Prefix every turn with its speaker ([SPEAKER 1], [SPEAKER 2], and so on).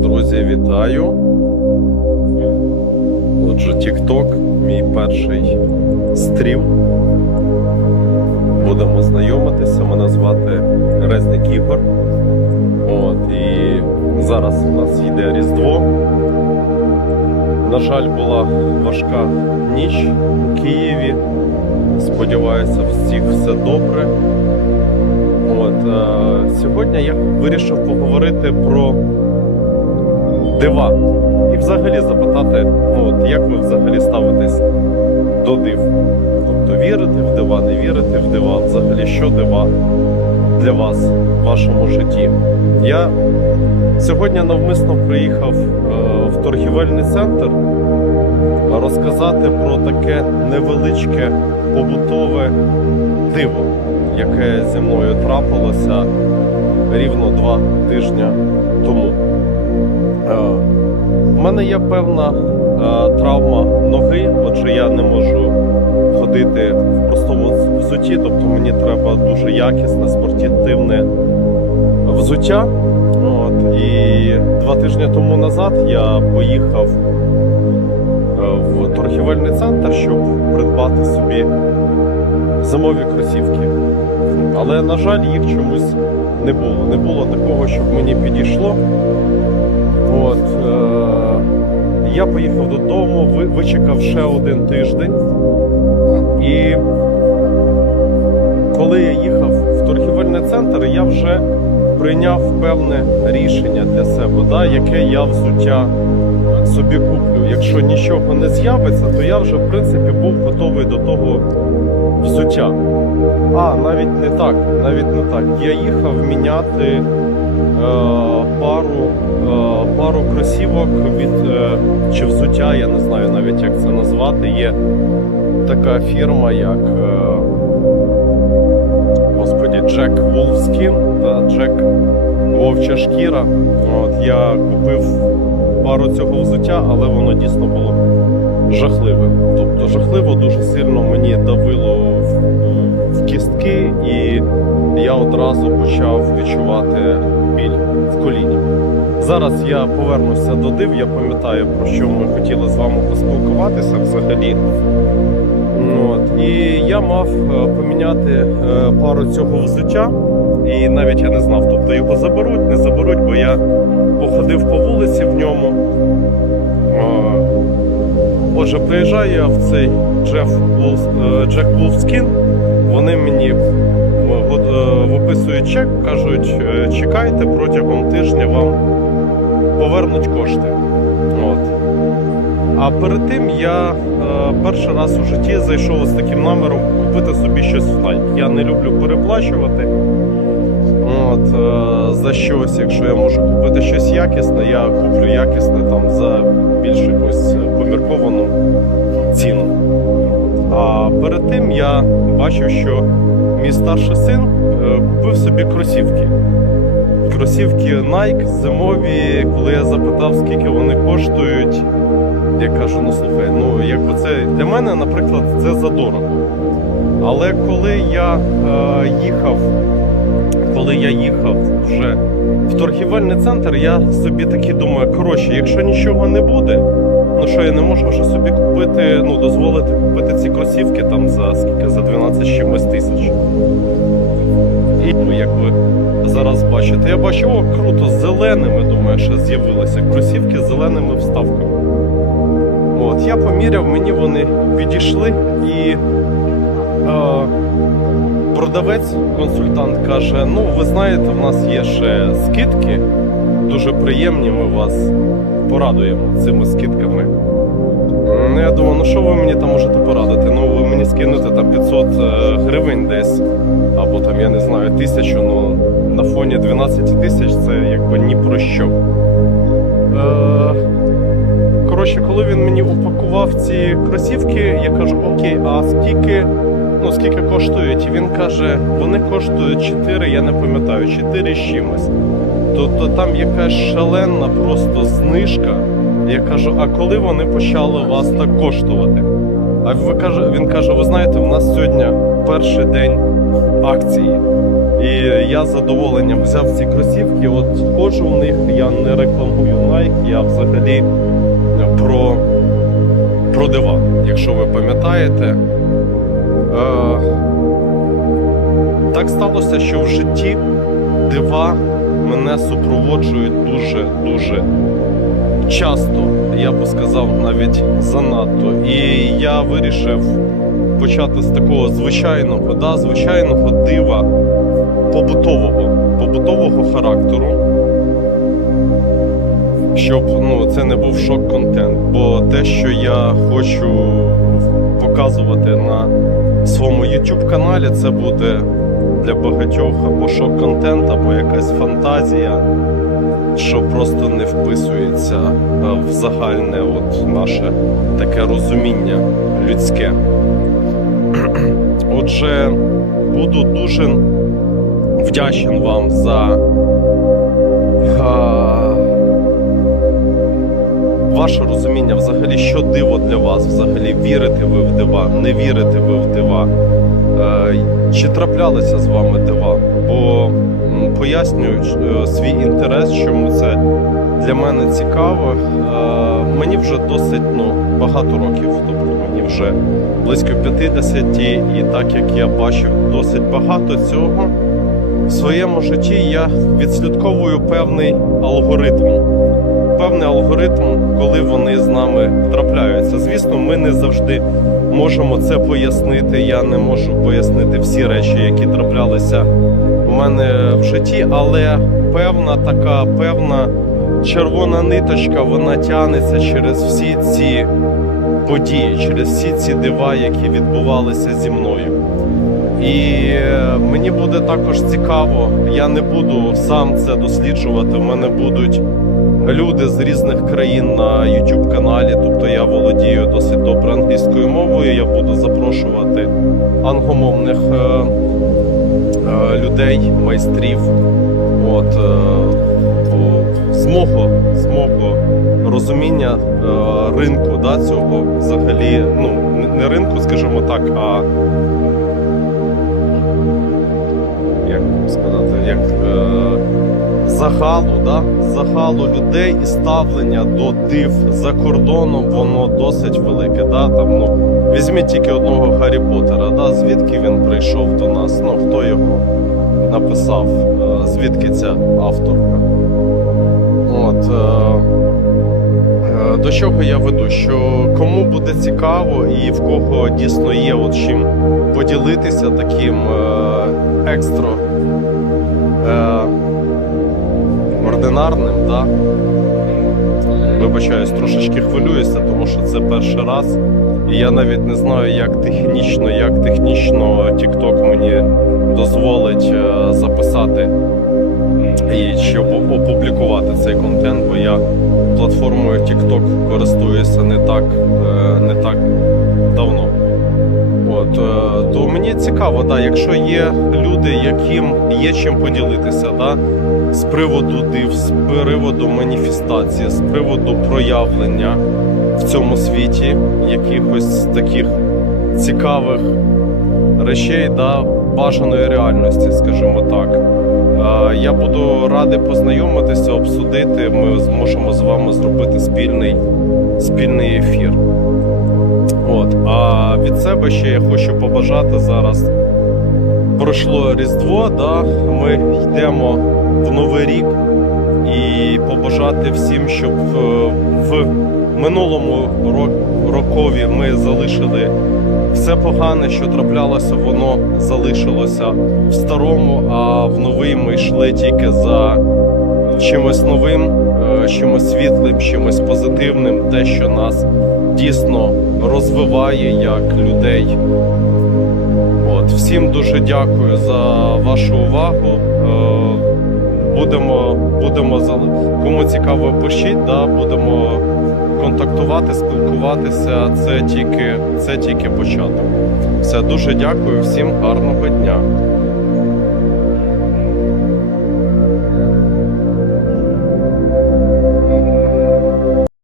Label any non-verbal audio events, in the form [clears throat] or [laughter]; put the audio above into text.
[SPEAKER 1] друзі, вітаю. Отже, TikTok, мій перший стрім. Будемо знайомитися. Мене звати Резник Ігор. От, і зараз у нас йде Різдво. На жаль, була важка ніч у Києві. Сподіваюся, всіх все добре. От, е, сьогодні я вирішив поговорити про дива. І взагалі запитати, ну, от, як ви взагалі ставитесь до див. Тобто вірите в дива, не вірите в дива, взагалі що дива для вас в вашому житті. Я сьогодні навмисно приїхав е, в торгівельний центр розказати про таке невеличке побутове диво, яке зі мною трапилося рівно два тижні тому. У мене є певна е, травма ноги, отже, я не можу ходити в простому взутті, тобто мені треба дуже якісне спортивне взуття. От, і два тижні тому назад я поїхав е, в торгівельний центр, щоб придбати собі зимові кросівки. Але, на жаль, їх чомусь не було. Не було такого, щоб мені підійшло. От, е- я поїхав додому, ви- вичекав ще один тиждень. І коли я їхав в торгівельний центр, я вже прийняв певне рішення для себе, да, яке я взуття собі куплю. Якщо нічого не з'явиться, то я вже в принципі був готовий до того взуття. А, навіть не так, навіть не так. Я їхав міняти е, пару, е, пару кросівок від е, чи взуття, я не знаю навіть як це назвати. Є така фірма, як е, господі, Jack Wolfskin, та Jack Вовча шкіра. От я купив пару цього взуття, але воно дійсно було жахливе. Тобто жахливо дуже сильно мені давило кістки, і я одразу почав відчувати біль в коліні. Зараз я повернуся до див, я пам'ятаю, про що ми хотіли з вами поспілкуватися взагалі. От. І я мав е, поміняти е, пару цього взуття, і навіть я не знав, тобто його заберуть, не заберуть, бо я походив по вулиці в ньому. Е, приїжджаю я в цей Джеф Джек Вулфскін. Вони мені е, е, виписують чек, кажуть, е, чекайте, протягом тижня вам повернуть кошти. От. А перед тим я перший раз у житті зайшов з таким наміром купити собі щось в Nike. Я не люблю переплачувати. От, за щось, якщо я можу купити щось якісне, я куплю якісне там за більш якусь помірковану я бачив, що мій старший син е, купив собі кросівки. Кросівки Nike зимові, коли я запитав, скільки вони коштують, я кажу, ну слухай, ну якби це для мене, наприклад, це задорого. Але коли я е, їхав, коли я їхав вже в торгівельний центр, я собі таки думаю, коротше, якщо нічого не буде, ну що я не можу вже собі купити, ну дозволити купити ці кросівки там за скільки за 12 чимось тисяч. І ну, як ви зараз бачите, я бачу, о, круто, з зеленими, думаю, що з'явилися кросівки з зеленими вставками. От, я поміряв, мені вони підійшли і. Е, Продавець, консультант каже: ну, ви знаєте, в нас є ще скидки, дуже приємні, ми вас порадуємо цими скидками. Ну, я думаю, ну що ви мені там можете порадити? Ну, ви мені скинете там 500 е, гривень десь, або там, я не знаю, тисячу, ну на фоні 12 тисяч це якби ні про що. Е, коротше, коли він мені упакував ці кросівки, я кажу, окей, а скільки ну скільки коштують? І він каже, вони коштують 4, я не пам'ятаю, 4 з чимось. Тобто там якась шаленна просто знижка. Я кажу, а коли вони почали вас так коштувати? А ви каже, він каже: ви знаєте, в нас сьогодні перший день акції. І я з задоволенням взяв ці кросівки. От ходжу в них, я не рекламую Nike, я взагалі про, про диван, якщо ви пам'ятаєте. Е, так сталося, що в житті дива мене супроводжують дуже-дуже часто, я би сказав, навіть занадто. І я вирішив почати з такого звичайного, да, звичайного дива побутового, побутового характеру. Щоб ну, це не був шок-контент. Бо те, що я хочу показувати на своєму YouTube каналі, це буде для багатьох або шок-контент, або якась фантазія, що просто не вписується е, в загальне от наше таке розуміння людське. [clears throat] Отже, буду дуже вдячен вам за а, ваше розуміння взагалі, що диво для вас, взагалі вірите ви в дива, не вірите ви в дива. Е, Чи траплялися з вами дива? Бо пояснюю е, свій інтерес, чому це для мене цікаво. Е, Мені вже досить ну, багато років, тобто мені вже близько 50, і так як я бачив досить багато цього в своєму житті, я відслідковую певний алгоритм. Певний алгоритм, коли вони з нами трапляються. Звісно, ми не завжди можемо це пояснити. Я не можу пояснити всі речі, які траплялися у мене в житті, але певна така певна червона ниточка, вона тягнеться через всі ці події, через всі ці дива, які відбувалися зі мною. І е, мені буде також цікаво, я не буду сам це досліджувати. У мене будуть люди з різних країн на YouTube каналі. Тобто я володію досить добре англійською мовою. Я буду запрошувати англомовних е, е, людей, майстрів. От е, з мого, з розуміння е, ринку да, цього взагалі, ну не ринку, скажімо так, а як сказати, як е, загалу, да? загалу людей і ставлення до див за кордоном, воно досить велике. Да? Там, ну, візьміть тільки одного Гаррі Поттера, да? звідки він прийшов до нас, ну хто його написав, е, звідки ця авторка. От, е, е, до чого я веду? Що кому буде цікаво і в кого дійсно є от чим поділитися таким е, ординарним, да? вибачаюсь, трошечки хвилююся, тому що це перший раз. І я навіть не знаю, як технічно, як технічно TikTok мені дозволить е, записати і щоб опублікувати цей контент, бо я платформою TikTok користуюся не так, е, не так давно. От, е, то мені цікаво, да, якщо є люди, яким є чим поділитися, да, з приводу див, з приводу маніфестації, з приводу проявлення в цьому світі якихось таких цікавих речей, да, бажаної реальності, скажімо так. Е, Я буду радий познайомитися, обсудити. Ми зможемо з вами зробити спільний, спільний ефір. От. А від себе ще я хочу побажати зараз. Пройшло Різдво, да? ми йдемо в Новий рік і побажати всім, щоб е, в минулому ро- рокові ми залишили все погане, що траплялося, воно залишилося в старому, а в новий ми йшли тільки за чимось новим, е, чимось світлим, чимось позитивним, те, що нас дійсно розвиває як людей. От, всім дуже дякую за вашу увагу. Е, Будемо, будемо кому цікаво, пишіть, да, будемо контактувати, спілкуватися. Це тільки, це тільки початок. Все, дуже дякую, всім гарного дня.